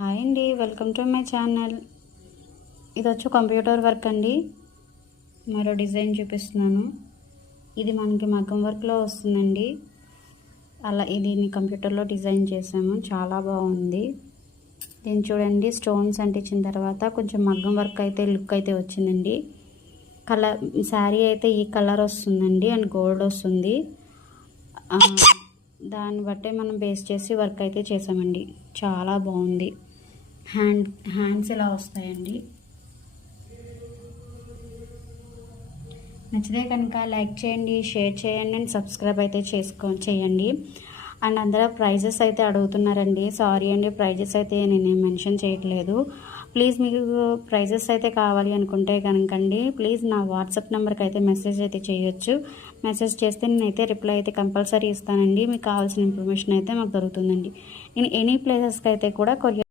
Hi అండి, welcome to my channel. ఇది వచ్చి కంప్యూటర్ వర్క్ అండి. మరో డిజైన్ చూపిస్తున్నాను. ఇది మనకి మగ్గం వర్క్లో వస్తుందండి. అలా దీన్ని కంప్యూటర్లో డిజైన్ చేసాము, చాలా బాగుంది. దీన్ని చూడండి, స్టోన్స్ అంటించిన తర్వాత కొంచెం మగ్గం వర్క్ అయితే లుక్ అయితే వచ్చిందండి. కలర్ శారీ అయితే ఈ కలర్ వస్తుందండి అండ్ గోల్డ్ వస్తుంది. దాన్ని బట్టే మనం బేస్ చేసి వర్క్ అయితే చేసామండి. చాలా బాగుంది. హ్యాండ్స్ ఇలా వస్తాయండి. నచ్చితే కనుక లైక్ చేయండి, షేర్ చేయండి అండ్ సబ్స్క్రైబ్ అయితే చేయండి. అండ్ అందరూ ప్రైజెస్ అయితే అడుగుతున్నారండి. సారీ అండి, ప్రైజెస్ అయితే నేను మెన్షన్ చేయట్లేదు. ప్లీజ్ మీకు ప్రైజెస్ అయితే కావాలి అనుకుంటే కనుకండి ప్లీజ్ నా వాట్సాప్ నెంబర్కి అయితే మెసేజ్ అయితే చేయొచ్చు. మెసేజ్ చేస్తే నేనైతే రిప్లై అయితే కంపల్సరీ ఇస్తానండి. మీకు కావాల్సిన ఇన్ఫర్మేషన్ అయితే మాకు దొరుకుతుందండి. నేను ఎనీ ప్లేసెస్కి అయితే కూడా కొరియర్